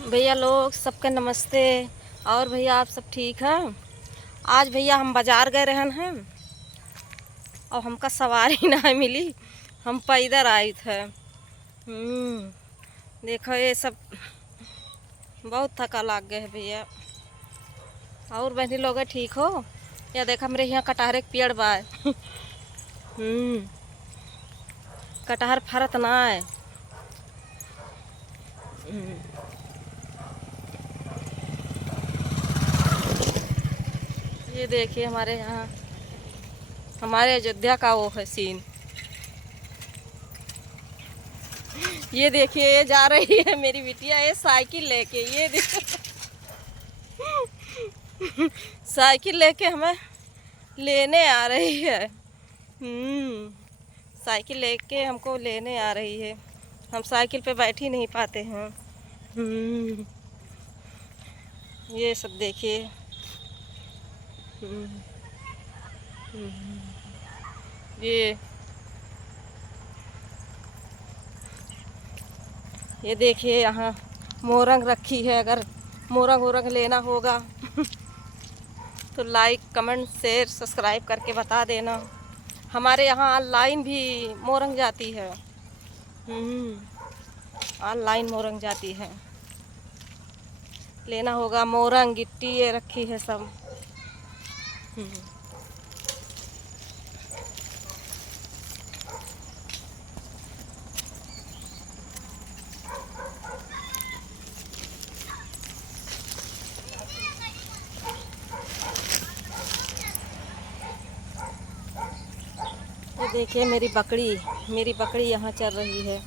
भैया लोग सबके नमस्ते। और भैया आप सब ठीक हैं? आज भैया हम बाज़ार गए रहन हैं और हमका सवारी ना मिली, हम पैदल आए थे। देखो ये सब बहुत थका लाग गए है भैया। और बहनी लोग ठीक हो? या देखा मेरे यहाँ कटहर के पेड़ बा कटहर फरत ना है। ये देखिए हमारे यहाँ, हमारे अयोध्या का वो है सीन। ये देखिए ये जा रही है मेरी बिटिया, ये साइकिल लेके, ये देखिए साइकिल लेके हमें लेने आ रही है। साइकिल लेके हमको लेने आ रही है। हम साइकिल पे बैठ ही नहीं पाते हैं। ये सब देखिए। ये ये देखिए यहाँ मोरंग रखी है। अगर मोरंग वोरंग लेना होगा तो लाइक कमेंट शेयर सब्सक्राइब करके बता देना। हमारे यहाँ ऑनलाइन भी मोरंग जाती है। ऑनलाइन मोरंग जाती है। लेना होगा मोरंग, गिट्टी ये रखी है सब। ये देखिए मेरी बकरी यहाँ चल रही है।